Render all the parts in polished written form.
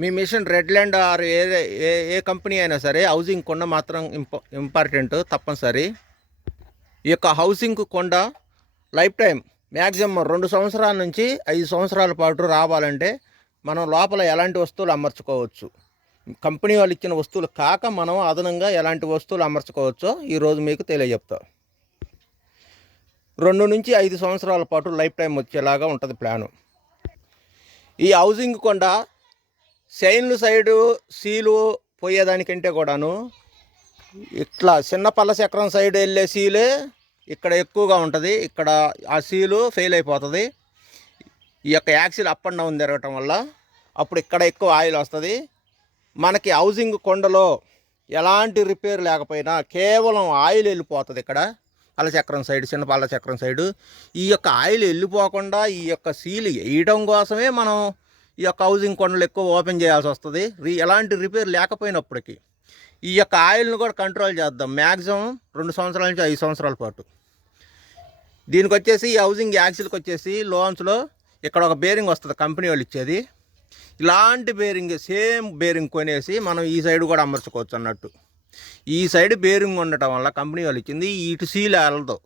Me mission red land R A A A company అయినా సరే housing కొండ మాత్రం ఇంపార్టెంట్, తప్పనిసరి. ఈ యొక్క హౌసింగ్ కొండ లైఫ్ టైం మ్యాక్సిమం 2 సంవత్సరాల నుంచి 5 సంవత్సరాల పాటు రావాలంటే మనం లోపల ఎలాంటి వస్తువులు అమర్చుకోవచ్చు, కంపెనీ వాళ్ళు ఇచ్చిన వస్తువులు కాక మనం అదనంగా ఎలాంటి వస్తువులు అమర్చుకోవచ్చో ఈరోజు మీకు తెలియజెప్తా. 2 నుంచి 5 సంవత్సరాల పాటు లైఫ్ టైం వచ్చేలాగా ఉంటుంది ప్లాను. ఈ హౌసింగ్ కొండ చైన్లు సైడు సీలు పోయేదానికంటే కూడాను ఇట్లా చిన్న పల్ల చక్రం సైడ్ వెళ్ళే సీలే ఇక్కడ ఎక్కువగా ఉంటుంది. ఇక్కడ ఆ సీలు ఫెయిల్ అయిపోతుంది. ఈ యొక్క యాక్సిల్ అప్ అండ్ డౌన్ తిరగటం వల్ల అప్పుడు ఇక్కడ ఎక్కువ ఆయిల్ వస్తుంది. మనకి హౌసింగ్ కొండలో ఎలాంటి రిపేర్ లేకపోయినా కేవలం ఆయిల్ వెళ్ళిపోతుంది. ఇక్కడ పల్ల చక్రం సైడ్, చిన్న పల్ల చక్రం సైడు ఈ యొక్క ఆయిల్ వెళ్ళిపోకుండా ఈ యొక్క సీల్ వేయడం కోసమే మనం ఈ యొక్క హౌసింగ్ కొండలు ఎక్కువ ఓపెన్ చేయాల్సి వస్తుంది. ఎలాంటి రిపేర్ లేకపోయినప్పటికీ ఈ యొక్క ఆయిల్ను కూడా కంట్రోల్ చేద్దాం మ్యాక్సిమం 2 సంవత్సరాల నుంచి 5 సంవత్సరాల పాటు. దీనికి వచ్చేసి ఈ హౌసింగ్ యాక్సిల్కి వచ్చేసి లోన్స్లో ఇక్కడ ఒక బేరింగ్ వస్తుంది, కంపెనీ వాళ్ళు ఇచ్చేది. ఇలాంటి బేరింగ్, సేమ్ బేరింగ్ కొనేసి మనం ఈ సైడ్ కూడా అమర్చుకోవచ్చు అన్నట్టు. ఈ సైడ్ బేరింగ్ ఉండటం వల్ల కంపెనీ వాళ్ళు ఇచ్చింది. ఇటు సీల్ వెళ్ళదు,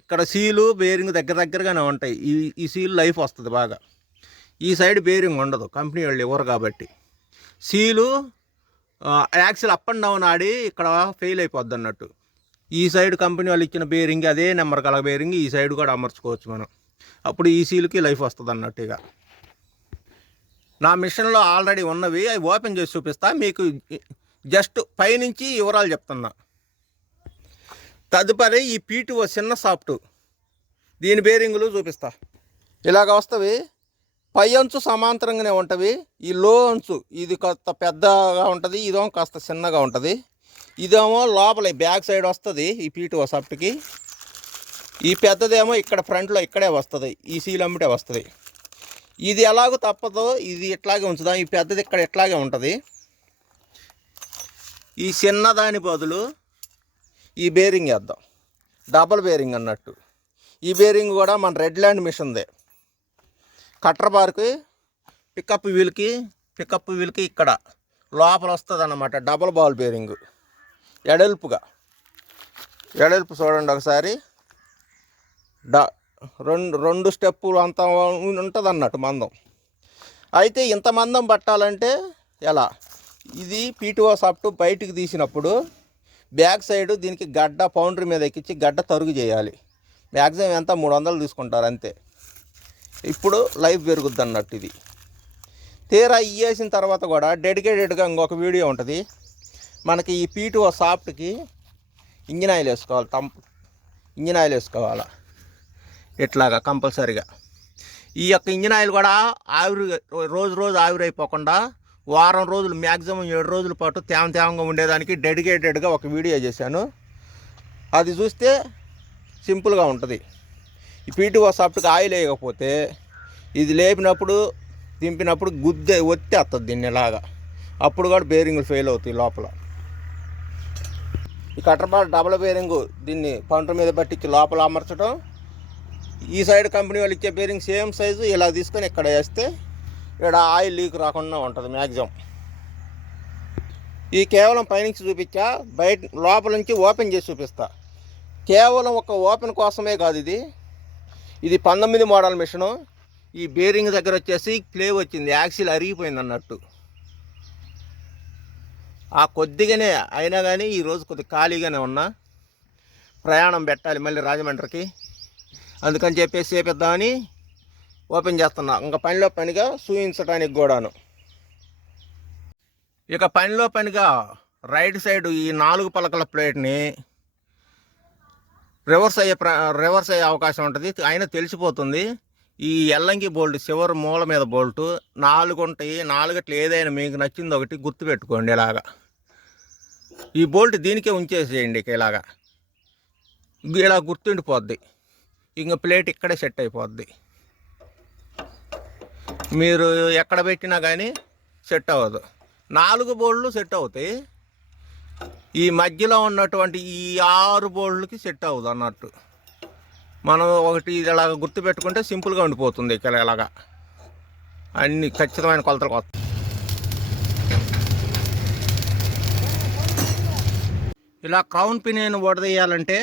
ఇక్కడ సీలు బేరింగ్ దగ్గరగానే ఉంటాయి. ఈ సీల్ లైఫ్ వస్తుంది బాగా. ఈ సైడ్ బేరింగ్ ఉండదు, కంపెనీ వాళ్ళు ఇవ్వరు కాబట్టి seal axle up and down ఆడి ఇక్కడ ఫెయిల్ అయిపోద్ది అన్నట్టు. ఈ సైడ్ కంపెనీ వాళ్ళు ఇచ్చిన బేరింగ్, అదే నెంబర్ కల బేరింగ్ ఈ సైడ్ కూడా అమర్చుకోవచ్చు మనం. అప్పుడు ఈ సీల్కి లైఫ్ వస్తుంది అన్నట్టుగా. నా మిషన్లో ఆల్రెడీ ఉన్నవి, అవి ఓపెన్ చేసి చూపిస్తా మీకు. జస్ట్ పైనుంచి వివరాలు చెప్తున్నా. తదుపరి ఈ పీటుఓ చిన్న సాఫ్ట్, దీని బేరింగులు చూపిస్తా. ఇలాగ వస్తవి. పై అంచు సమాంతరంగానే ఉంటుంది. ఈ లో అంచు ఇది కాస్త పెద్దగా ఉంటుంది, ఇదేమో కాస్త చిన్నగా ఉంటుంది. ఇదేమో లోపల బ్యాక్ సైడ్ వస్తుంది ఈ పీటుఓ సాఫ్ట్కి. ఈ పెద్దదేమో ఇక్కడ ఫ్రంట్లో ఇక్కడే వస్తుంది, ఈ సీల్ అమ్మిటే వస్తుంది. ఇది ఎలాగో తప్పదో ఇది ఇట్లాగే ఉంచుదాం. ఈ పెద్దది ఇక్కడ ఇట్లాగే ఉంటుంది. ఈ చిన్నదాని బదులు ఈ బేరింగ్ వేద్దాం, డబల్ బేరింగ్ అన్నట్టు. ఈ బేరింగ్ కూడా మన రెడ్ ల్యాండ్ మిషన్దే. కట్టర్ బార్కి పికప్ వీల్కి ఇక్కడ లోపల వస్తుంది అన్నమాట డబల్ బాల్ బేరింగ్. ఎడల్పు చూడండి ఒకసారి. రెండు స్టెప్పులు అంత ఉంటుంది అన్నట్టు మందం. అయితే ఇంత మందం పట్టాలంటే ఎలా? ఇది పీటుఓ సాఫ్ట్ బయటికి తీసినప్పుడు బ్యాక్ సైడ్ దీనికి గడ్డ పౌండరీ మీద ఎక్కించి గడ్డ తరుగు చేయాలి. మ్యాక్సిమం ఎంత 300 తీసుకుంటారు అంతే. ఇప్పుడు లైఫ్ పెరుగుద్ది అన్నట్టు. ఇది తీరా ఇయ్యేసిన తర్వాత కూడా డెడికేటెడ్గా ఇంకొక వీడియో ఉంటుంది మనకి. ఈ పీటుఓ సాఫ్ట్కి ఇంజిన్ ఆయిల్ వేసుకోవాలి, ఇంజిన్ ఆయిల్ వేసుకోవాలి ఇట్లాగా కంపల్సరీగా. ఈ యొక్క ఇంజిన్ ఆయిల్ కూడా రోజు ఆవిరైపోకుండా వారం రోజులు, మ్యాక్సిమం 7 రోజుల పాటు తేమంగా ఉండేదానికి డెడికేటెడ్గా ఒక వీడియో చేశాను. అది చూస్తే సింపుల్గా ఉంటుంది. ఈ పీటుఓ సాఫ్ట్కి ఆయిల్ వేయకపోతే ఇది లేపినప్పుడు దింపినప్పుడు ఒత్తేస్తుంది దీన్ని ఇలాగా. అప్పుడు కూడా బేరింగ్లు ఫెయిల్ అవుతాయి లోపల. ఈ కట్టర్ బార్ డబల్ బేరింగ్, దీన్ని పౌండర్ మీద పట్టించి లోపల అమర్చడం. ఈ సైడ్ కంపెనీ వాళ్ళు ఇచ్చే బేరింగ్ సేమ్ సైజు ఇలా తీసుకొని ఇక్కడ వేస్తే ఇక్కడ ఆయిల్ లీక్ రాకుండా ఉంటుంది మ్యాక్సిమం. ఈ కేవలం పైనుంచి చూపించా, బయట లోపల నుంచి ఓపెన్ చేసి చూపిస్తా. కేవలం ఒక ఓపెన్ కోసమే కాదు ఇది 19 మోడల్ మిషను. ఈ బేరింగ్ దగ్గర వచ్చేసి క్లే వచ్చింది, యాక్సిల్ అరిగిపోయింది అన్నట్టు. ఆ కొద్దిగానే అయినా కానీ ఈరోజు కొద్దిగా ఖాళీగానే ఉన్నా, ప్రయాణం పెట్టాలి మళ్ళీ రాజమండ్రికి. అందుకని చెప్పేసి చేపిద్దామని ఓపెన్ చేస్తున్నా. ఇంకా పనిలో పనిగా చూపించడానికి కూడాను. ఇక పనిలో పనిగా రైట్ సైడ్ ఈ 4 పలకల ప్లేట్ని రివర్స్ అయ్యే అవకాశం ఉంటుంది. అయినా తెలిసిపోతుంది. ఈ ఎల్లంకి బోల్ట్ చివరి మూల మీద బోల్టు 4 ఉంటాయి. 4 ఏదైనా మీకు నచ్చింది ఒకటి గుర్తుపెట్టుకోండి. ఇలాగా ఈ బోల్ట్ దీనికే ఉంచేసేయండి. ఇలాగా ఇలా గుర్తుండిపోద్ది. ఇంక ప్లేట్ ఇక్కడే సెట్ అయిపోద్ది. మీరు ఎక్కడ పెట్టినా కానీ సెట్ అవ్వదు. 4 బోల్ట్లు సెట్ అవుతాయి. ఈ మధ్యలో ఉన్నటువంటి ఈ 6 బోల్ట్లకి సెట్ అవ్వదు అన్నట్టు. మనం ఒకటి ఇలాగ గుర్తుపెట్టుకుంటే సింపుల్గా ఉండిపోతుంది. ఇక్కడ ఇలాగా అన్ని ఖచ్చితమైన కొలతలకు వస్తాయి. ఇలా క్రౌన్ పిన్ వడదీయాలంటే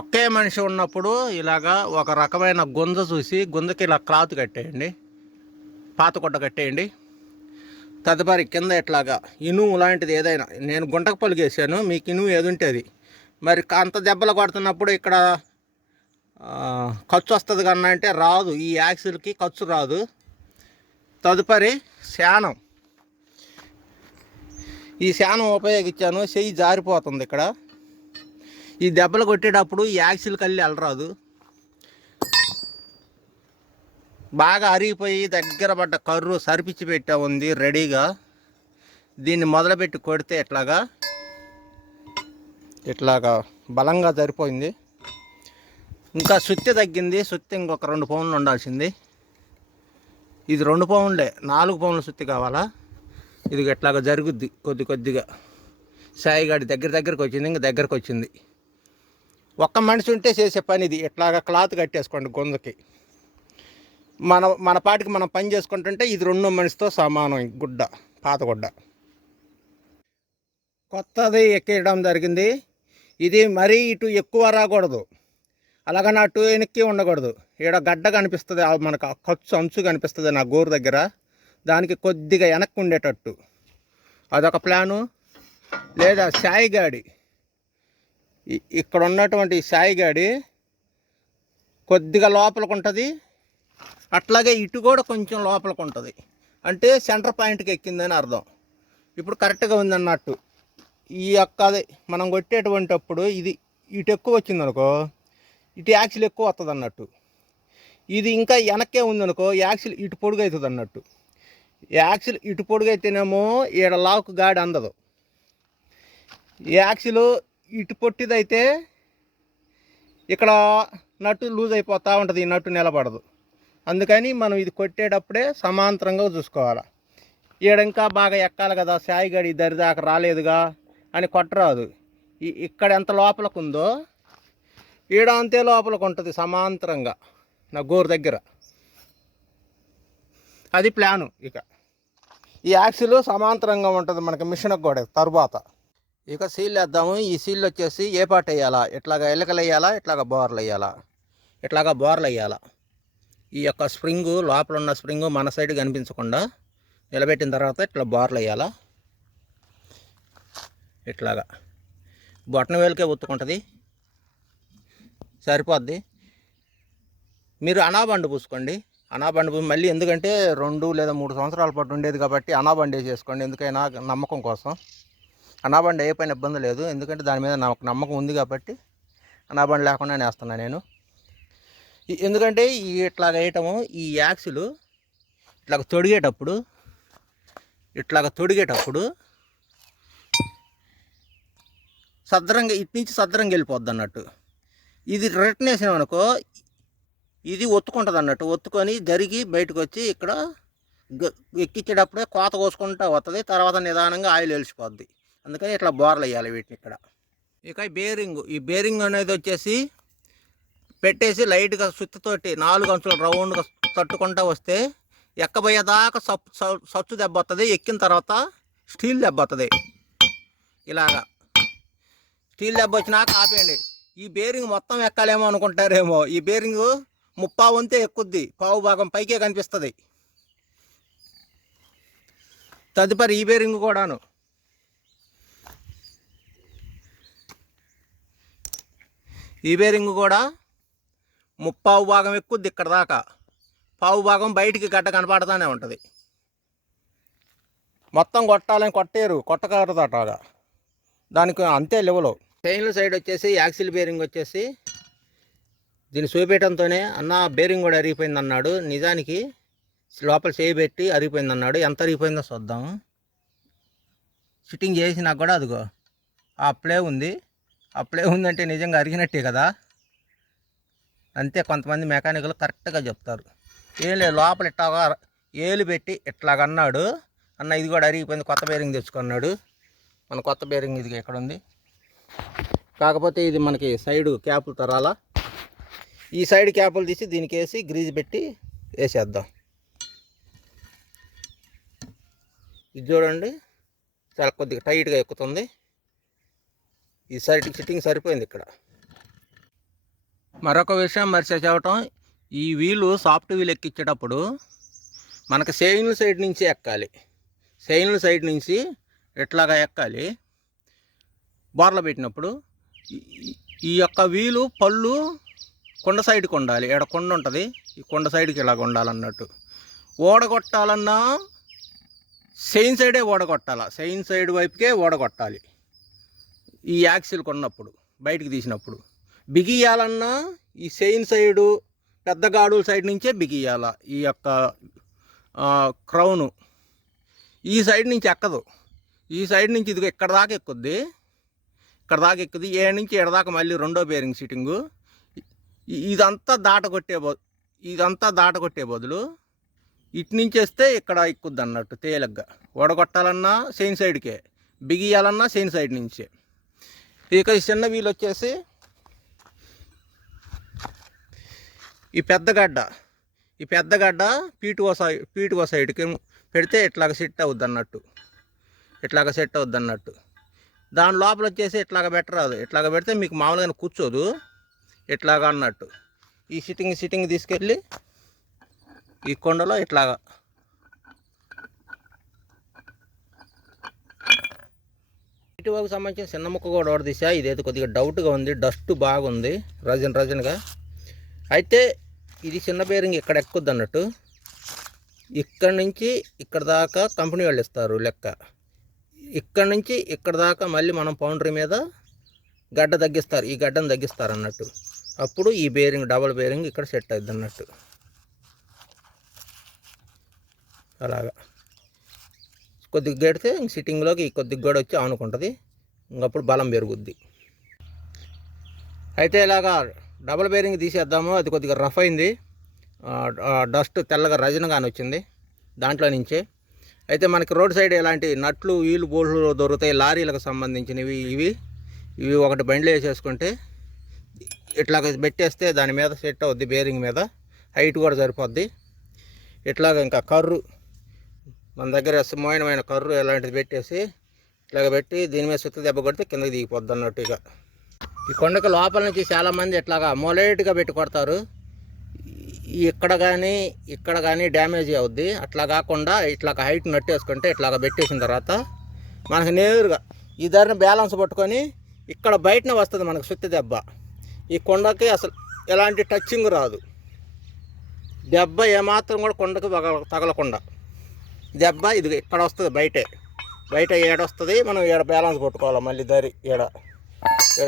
ఒకే మనిషి ఉన్నప్పుడు ఇలాగా ఒక రకమైన గుంజ చూసి గుంజకి ఇలా క్లాత్ కట్టేయండి, పాత గుడ్డ కట్టేయండి. తదుపరి కింద ఇట్లాగా ఇనుము లాంటిది ఏదైనా, నేను గుంటకు పలిగేసాను, మీకు ఇనుము ఏది ఉంటే అది. మరి అంత దెబ్బలు కొడుతున్నప్పుడు ఇక్కడ ఖర్చు వస్తుంది కన్నా అంటే రాదు, ఈ యాక్సిల్కి ఖర్చు రాదు. తదుపరి శానం, ఈ శానం ఉపయోగించాను, చెయ్యి జారిపోతుంది ఇక్కడ. ఈ దెబ్బలు కొట్టేటప్పుడు ఈ యాక్సిల్ కల్లి వెళ్ళరాదు, బాగా అరిగిపోయి దగ్గర పడ్డ కర్రు సరిపిచ్చి పెట్టా ఉంది రెడీగా. దీన్ని మొదలుపెట్టి కొడితే ఇట్లాగా బలంగా సరిపోయింది. ఇంకా సుత్తి తగ్గింది, సుత్తి ఇంకొక 2 పౌన్లు ఉండాల్సింది. ఇది 2 పౌన్లే, 4 పౌన్ల సుత్తి కావాలా. ఇది ఇట్లాగా జరుగుద్ది కొద్దిగా. సాయిగాడి దగ్గరకు వచ్చింది, ఇంక దగ్గరకు వచ్చింది. ఒక్క మనిషి ఉంటే చేసే పని ఇది. ఇట్లాగా క్లాత్ కట్టేసుకోండి గుంజకి. మన పాటికి మనం పని చేసుకుంటుంటే ఇది 2 మనిషితో సమానం. గుడ్డ, పాత గుడ్డ కొత్తది ఎక్కేయడం జరిగింది. ఇది మరీ ఇటు ఎక్కువ రాకూడదు, అలాగని అటు వెనక్కి ఉండకూడదు. ఈడ గడ్డ కనిపిస్తుంది, మనకు ఖర్చు అంచు కనిపిస్తుంది నా గోరు దగ్గర, దానికి కొద్దిగా వెనక్కి ఉండేటట్టు అదొక ప్లాను. లేదా సాయిగాడి, ఇక్కడ ఉన్నటువంటి సాయిగాడి కొద్దిగా లోపలికి ఉంటుంది, అట్లాగే ఇటు కూడా కొంచెం లోపలికి ఉంటుంది. అంటే సెంటర్ పాయింట్కి ఎక్కిందని అర్థం. ఇప్పుడు కరెక్ట్గా ఉందన్నట్టు. ఈ అదే మనం కొట్టేటువంటిప్పుడు ఇది ఇటు ఎక్కువ వచ్చిందనుకో, ఇటు యాక్సిల్ ఎక్కువ వస్తుంది అన్నట్టు. ఇది ఇంకా వెనక్కే ఉందనుకో, యాక్సిల్ ఇటు పొడుగు అవుతుంది అన్నట్టు. యాక్సిల్ ఇటు పొడుగు అయితేనేమో ఈడ లాకు గాడి అందదు. యాక్సిల్ ఇటు పొట్టిదైతే ఇక్కడ నట్టు లూజ్ అయిపోతూ ఉంటుంది, ఈ నట్టు నిలబడదు. అందుకని మనం ఇది కొట్టేటప్పుడే సమాంతరంగా చూసుకోవాలి. ఈడ ఇంకా బాగా ఎక్కాలి కదా, సాయిగాడి దరిదాకా రాలేదుగా అని కొట్టరాదు. ఇక్కడ ఎంత లోపలికి ఉందో ఈడ అంతే లోపలికి ఉంటుంది సమాంతరంగా నా గోరు దగ్గర. అది ప్లాను. ఈ యాక్సిల్ సమాంతరంగా ఉంటుంది మనకి మిషన్కి కూడా. తర్వాత సీల్ వేద్దాము. ఈ సీల్ వచ్చేసి ఏ పాట వేయాలా, ఇట్లాగా ఎలకలు వేయాలా, ఇట్లాగా బోర్లు వేయాలా. ఇట్లాగా బోర్లు వేయాలా. ఈ యొక్క స్ప్రింగు, లోపల ఉన్న స్ప్రింగు మన సైడ్ కనిపించకుండా నిలబెట్టిన తర్వాత ఇట్లా బోర్లు వేయాలా. ఇట్లాగా బొట్టన వేలుకే ఒత్తుకుంటుంది, సరిపోద్ది. మీరు అనాబండు పూసుకోండి. అనాబండు మళ్ళీ, ఎందుకంటే 2 లేదా 3 సంవత్సరాల పాటు ఉండేది కాబట్టి అనాబండు వేసేసుకోండి. ఎందుకైనా నమ్మకం కోసం. అనాబండు ఏ పైన ఇబ్బంది లేదు, ఎందుకంటే దాని మీద నాకు నమ్మకం ఉంది కాబట్టి అనాబండు లేకుండా వేస్తున్నాను నేను. ఎందుకంటే ఇట్లాగ వేయటము, ఈ యాక్సిల్ ఇట్లాగ తొడిగేటప్పుడు సద్రంగా ఇటు నుంచి సద్రంగా వెళ్ళిపోద్ది అన్నట్టు. ఇది రిటర్న్ వేసినాం అనుకో, ఇది ఒత్తుకుంటుంది అన్నట్టు. ఒత్తుకొని జరిగి బయటకు వచ్చి ఇక్కడ ఎక్కించేటప్పుడే కోత కోసుకుంటూ వస్తుంది. తర్వాత నిదానంగా ఆయిల్ వెలిసిపోద్ది. అందుకని ఇట్లా బోర్లు వేయాలి వీటిని ఇక్కడ. ఈ బేరింగ్ అనేది వచ్చేసి పెట్టేసి లైట్గా సుత్తితోటి 4 అంచులు రౌండ్గా తట్టుకుంటూ వస్తే ఎక్కబోయేదాకా సచ్చు దెబ్బ వస్తుంది. ఎక్కిన తర్వాత స్టీల్ దెబ్బ వస్తుంది. ఇలాగా స్టీల్ దెబ్బ వచ్చినాక ఆపేయండి. ఈ బేరింగ్ మొత్తం ఎక్కాలేమో అనుకుంటారేమో, ఈ బేరింగ్ 30 వంతే ఎక్కుద్ది, పావు భాగం పైకే కనిపిస్తుంది. తదుపరి ఈ బేరింగ్ కూడాను. ఈ బేరింగ్ కూడా 30 భాగం ఎక్కుద్ది ఇక్కడ దాకా, పావు భాగం బయటికి గడ్డ కనపడుతూనే ఉంటుంది. మొత్తం కొట్టాలని కొట్టకూడదటగా, దానికి అంతే లెవెల్. చైన్ల సైడ్ వచ్చేసి యాక్సిల్ బేరింగ్ వచ్చేసి దీన్ని చూపేయడంతోనే అన్న బేరింగ్ కూడా అరిగిపోయింది అన్నాడు. నిజానికి లోపల చేయబెట్టి అరిగిపోయింది అన్నాడు. ఎంత అరిగిపోయిందో చూద్దాము. ఫిట్టింగ్ చేసి నాకు కూడా అదిగో ఆ ప్లే ఉందంటే నిజంగా అరిగినట్టే కదా. అంతే, కొంతమంది మెకానికల్ కరెక్ట్గా చెప్తారు. ఏం లేదు, లోపల ఇట్లాగా ఏలు పెట్టి ఇట్లాగన్నాడు. అన్న ఇది కూడా అరిగిపోయింది, కొత్త బేరింగ్ తెచ్చుకున్నాడు. మన కొత్త బేరింగ్ ఇది ఇక్కడ ఉంది. కాకపోతే ఇది మనకి సైడు క్యాపులు తరాలా. ఈ సైడ్ క్యాపులు తీసి దీనికి వేసి గ్రీజ్ పెట్టి వేసేద్దాం. ఇది చూడండి, చాలా కొద్దిగా టైట్గా ఎక్కుతుంది. ఈ సైడ్ సిట్టింగ్ సరిపోయింది ఇక్కడ. మరొక విషయం మర్చి చెప్పటం, ఈ వీలు సాఫ్ట్ వీల్ ఎక్కించేటప్పుడు మనకు చైన్ల సైడ్ నుంచి ఎక్కాలి. చైన్ల సైడ్ నుంచి ఎట్లాగా ఎక్కాలి. బోర్ల పెట్టినప్పుడు ఈ యొక్క వీలు పళ్ళు కొండ సైడ్కి ఉండాలి. ఎక్కడ కొండ ఉంటుంది, ఈ కొండ సైడ్కి ఇలాగ ఉండాలన్నట్టు. ఓడగొట్టాలన్నా చైన్ సైడే ఓడగొట్టాలి, చైన్ సైడ్ వైపుకే ఓడగొట్టాలి. ఈ యాక్సిల్ కొన్నప్పుడు బయటికి తీసినప్పుడు బిగియాలన్నా ఈ చైన్ సైడు పెద్ద గాడుల సైడ్ నుంచే బిగియాల. ఈ యొక్క క్రౌను ఈ సైడ్ నుంచి ఎక్కదు. ఈ సైడ్ నుంచి ఇదిగో ఇక్కడ దాకా ఎక్కుద్ది, ఇక్కడ దాకా ఎక్కుద్ది. ఏడు నుంచి ఎడదాకా మళ్ళీ రెండో బేరింగ్ సిట్టింగు. ఇదంతా దాట కొట్టే బదులు ఇటు నుంచి వస్తే ఇక్కడ ఎక్కుద్ది అన్నట్టు తేలిగ్గా. ఓడగొట్టాలన్నా చైన్ సైడ్కే, బిగియాలన్నా చైన్ సైడ్ నుంచే. ఇక ఈ చిన్న వీలు వచ్చేసి ఈ పెద్ద గడ్డ పీటుఓ సైడ్కి పెడితే ఇట్లాగ సెట్ అవుద్ది అన్నట్టు. దాని లోపల వచ్చేసి ఇట్లాగ పెట్టరాదు. ఇట్లాగ పెడితే మీకు మామూలుగా కూర్చోదు, ఇట్లాగ అన్నట్టు. ఈ సిట్టింగ్ తీసుకెళ్ళి ఈ కొండలో ఇట్లాగా ఇటువైపు సంబంధించిన చిన్న ముక్క కూడా ఓడదీసా. ఇదైతే కొద్దిగా డౌట్గా ఉంది, డస్ట్ బాగుంది రజన్గా. అయితే ఇది చిన్న బేరింగ్ ఇక్కడ ఎక్కుద్ది అన్నట్టు. ఇక్కడ నుంచి ఇక్కడ దాకా కంపెనీ వాళ్ళు ఇస్తారు లెక్క. ఇక్కడ నుంచి ఇక్కడ దాకా మళ్ళీ మనం పౌండరీ మీద గడ్డ తగ్గిస్తారు, ఈ గడ్డను తగ్గిస్తారు అన్నట్టు. అప్పుడు ఈ బేరింగ్ డబల్ బేరింగ్ ఇక్కడ సెట్ అవుద్ది అన్నట్టు. అలాగా కొద్దిగా గడితే సిట్టింగ్లోకి కొద్దిగా గోడ వచ్చి ఆనుకుంటుంది, ఇంకప్పుడు బలం పెరుగుద్ది. అయితే ఇలాగా డబల్ బేరింగ్ తీసేద్దాము. అది కొద్దిగా రఫ్ అయింది, డస్ట్ తెల్లగా రజనగానే వచ్చింది దాంట్లో నుంచే. అయితే మనకి రోడ్ సైడ్ ఎలాంటి నట్లు వీలు బోల్ట్లు దొరుకుతాయి లారీలకు సంబంధించినవి. ఇవి ఒకటి బండిలో వేసేసుకుంటే ఇట్లాగ పెట్టేస్తే దాని మీద సెట్ అవుద్ది. బేరింగ్ మీద హైట్ కూడా సరిపోద్ది. ఇట్లాగ ఇంకా కర్రు మన దగ్గర మోయనమైన కర్రు ఎలాంటిది పెట్టేసి ఇట్లాగ పెట్టి దీని మీద సుత్త దెబ్బ కొడితే కిందకి దిగిపోద్ది అన్నట్టుగా. ఈ కొండకి లోపల నుంచి చాలామంది ఇట్లాగా మొలైట్గా పెట్టి కొడతారు. ఇక్కడ కానీ డ్యామేజ్ అవుద్ది. అట్లా కాకుండా ఇట్లాగ హైట్ నట్టేసుకుంటే ఇట్లాగ పెట్టేసిన తర్వాత మనకు నేరుగా ఈ ధరని బ్యాలెన్స్ పట్టుకొని ఇక్కడ బయటనే వస్తుంది మనకు సుత్తి దెబ్బ. ఈ కొండకి అసలు ఎలాంటి టచ్చింగ్ రాదు. దెబ్బ ఏమాత్రం కూడా కొండకి తగలకుండా దెబ్బ ఇది ఇక్కడ వస్తుంది, బయట ఏడొస్తుంది. మనం ఏడ బ్యాలెన్స్ పట్టుకోవాలి మళ్ళీ దరి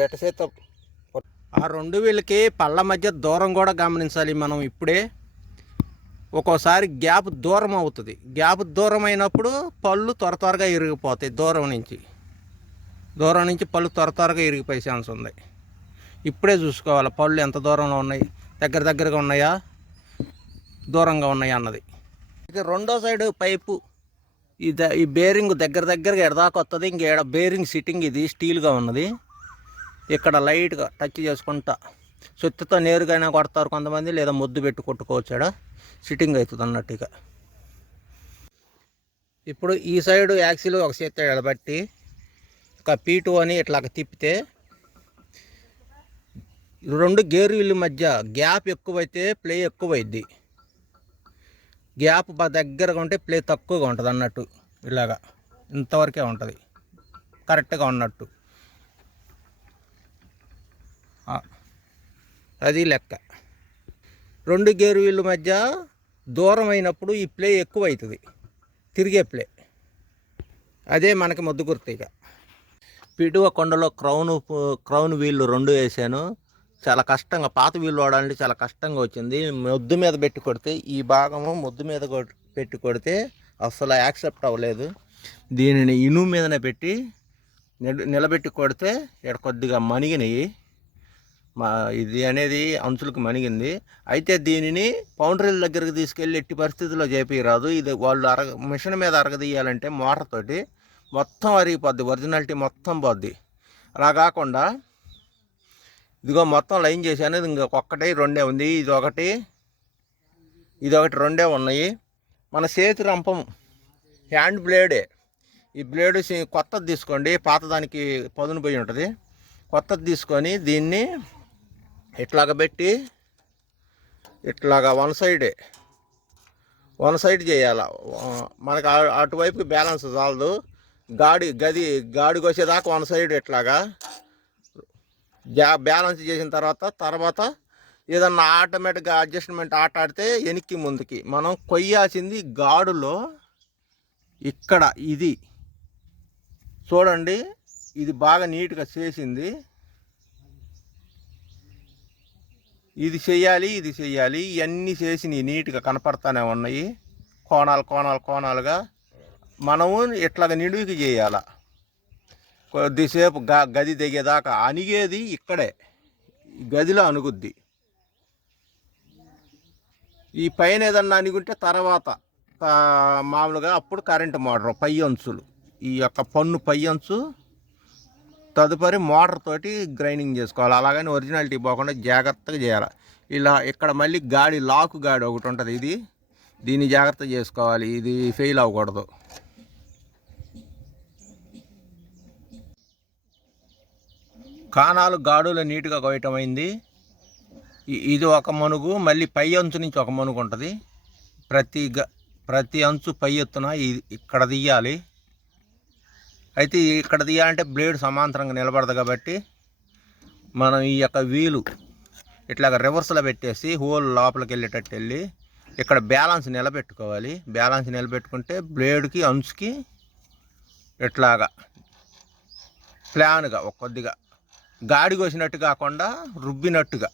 ఎట్ట చేత. ఆ రెండు వీళ్ళకి పళ్ళ మధ్య దూరం కూడా గమనించాలి మనం. ఇప్పుడే ఒక్కోసారి గ్యాప్ దూరం అవుతుంది. గ్యాప్ దూరం అయినప్పుడు పళ్ళు త్వరగా ఇరిగిపోతాయి. దూరం నుంచి పళ్ళు త్వరగా ఇరిగిపోయే ఛాన్స్ ఉంది. ఇప్పుడే చూసుకోవాలి పళ్ళు ఎంత దూరంలో ఉన్నాయి, దగ్గరగా ఉన్నాయా, దూరంగా ఉన్నాయా అన్నది. ఇక రెండో సైడ్ పైపు ఈ బేరింగ్ దగ్గరగా ఎడదాకా వస్తుంది. ఇంకేడ బేరింగ్ సిట్టింగ్ ఇది స్టీల్గా ఉన్నది. ఇక్కడ లైట్గా టచ్ చేసుకుంటా సుత్తితో నేరుగానే కొడతారు కొంతమంది, లేదా ముద్దు పెట్టి కొట్టుకోవచ్చాడ సిట్టింగ్ అవుతుంది అన్నట్టుగా. ఇప్పుడు ఈ సైడు యాక్సిల్ ఒక చేతి ఎడబట్టి ఒక పీటు అని ఇట్లాగ తిప్పితే రెండు గేర్ వీళ్ళ మధ్య గ్యాప్ ఎక్కువైతే ప్లే ఎక్కువైద్ది, గ్యాప్ దగ్గరగా ఉంటే ప్లే తక్కువగా ఉంటుంది అన్నట్టు. ఇలాగా ఇంతవరకే ఉంటుంది కరెక్ట్గా ఉన్నట్టు. అది లెక్క. రెండు గేర్ వీళ్ళ మధ్య దూరం అయినప్పుడు ఈ ప్లే ఎక్కువ అవుతుంది, తిరిగే ప్లే. అదే మనకి మొద్దు గుర్తు. ఇక పిటువ కొండలో క్రౌన్ వీళ్ళు రెండు వేసాను. చాలా కష్టంగా, పాత వీళ్ళు వాడాలంటే చాలా కష్టంగా వచ్చింది. మొద్దు మీద పెట్టి కొడితే, ఈ భాగము మొద్దు మీద పెట్టి కొడితే అసలు యాక్సెప్ట్ అవ్వలేదు. దీనిని ఇనుము మీదనే పెట్టి నిలబెట్టి కొడితే ఇక్కడ కొద్దిగా మణిగినాయి. ఇది అనేది అంచులకు మణిగింది. అయితే దీనిని పౌండరీల దగ్గరికి తీసుకెళ్ళి ఎట్టి పరిస్థితుల్లో చేపిరాదు. ఇది వాళ్ళు మిషన్ మీద అరగదీయాలంటే మోటార్ తోటి మొత్తం అరిగిపోద్ది, ఒరిజినాలిటీ మొత్తం పోద్ది. అలా కాకుండా ఇదిగో మొత్తం లైన్ చేశాను. ఇది ఇంకొకటి రెండే ఉంది, ఇదొకటి రెండే ఉన్నాయి. మన చేతి రంపం హ్యాండ్ బ్లేడే. ఈ బ్లేడు కొత్తది తీసుకోండి, పాత దానికి పదును పోయి ఉంటుంది. కొత్తది తీసుకొని దీన్ని ఇట్లాగ పెట్టి ఇట్లాగా వన్ సైడ్ చేయాల. మనకు అటువైపుకి బ్యాలెన్స్ చాలదు, గాడికి వచ్చేదాకా వన్ సైడ్ ఇట్లాగా బ్యాలెన్స్ చేసిన తర్వాత ఏదన్నా ఆటోమేటిక్గా అడ్జస్ట్మెంట్ ఆడితే వెనక్కి ముందుకి మనం కొయ్యాల్సింది గాడులో ఇక్కడ. ఇది చూడండి, ఇది బాగా నీట్గా చేసింది. ఇది చెయ్యాలి ఇవన్నీ చేసి నీట్గా కనపడతానే ఉన్నాయి. కోణాలుగా మనము ఇట్లాగ నిలువుకి చేయాల. కొద్దిసేపు గది దిగేదాకా అణిగేది ఇక్కడే, గదిలో అణుగుద్ది. ఈ పైన ఏదన్నా అణిగుంటే తర్వాత మామూలుగా అప్పుడు కరెంటు మోటార్ పై అంచులు, ఈ యొక్క పన్ను పై అంచు తదుపరి మోటార్ తోటి గ్రైండింగ్ చేసుకోవాలి. అలాగని ఒరిజినాలిటీ పోకుండా జాగ్రత్తగా చేయాలి. ఇలా ఇక్కడ మళ్ళీ లాకు గాడి ఒకటి ఉంటుంది, దీన్ని జాగ్రత్త చేసుకోవాలి, ఇది ఫెయిల్ అవ్వకూడదు. కాణాలు గాడులు నీట్గా కొయ్యటమైంది. ఇది ఒక మనుగు, మళ్ళీ పై అంచు నుంచి ఒక మనుగు ఉంటుంది. ప్రతి అంచు పై ఎత్తున ఇక్కడ తీయాలి. అయితే ఇక్కడ తీయాలంటే బ్లేడ్ సమాంతరంగా నిలబడదు కాబట్టి మనం ఈ యొక్క వీలు ఇట్లాగ రివర్స్లో పెట్టేసి హోల్ లోపలికి వెళ్ళేటట్టు వెళ్ళి ఇక్కడ బ్యాలెన్స్ నిలబెట్టుకోవాలి. బ్యాలెన్స్ నిలబెట్టుకుంటే బ్లేడ్కి అంచుకి ఇట్లాగా ప్లాన్గా కొద్దిగా గాడి కోసినట్టు కాకుండా రుబ్బినట్టుగా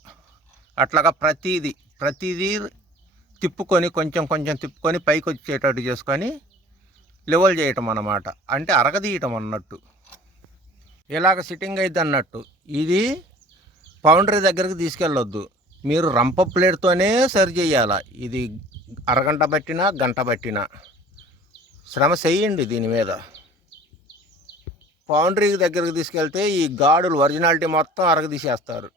అట్లాగా ప్రతిదీ తిప్పుకొని కొంచెం తిప్పుకొని పైకి వచ్చేటట్టు చేసుకొని లెవెల్ చేయటం అన్నమాట. అంటే అరగదీయటం అన్నట్టు, ఇలాగ సిట్టింగ్ అయితే అన్నట్టు. ఇది పౌండరీ దగ్గరికి తీసుకెళ్ళొద్దు, మీరు రంప ప్లేట్తోనే సరి చేయాల. ఇది అరగంట పట్టినా గంట పట్టినా శ్రమ చేయండి దీని మీద. పౌండరీ దగ్గరికి తీసుకెళ్తే ఈ గాడులు ఒరిజినాలిటీ మొత్తం అరగదీసేస్తారు.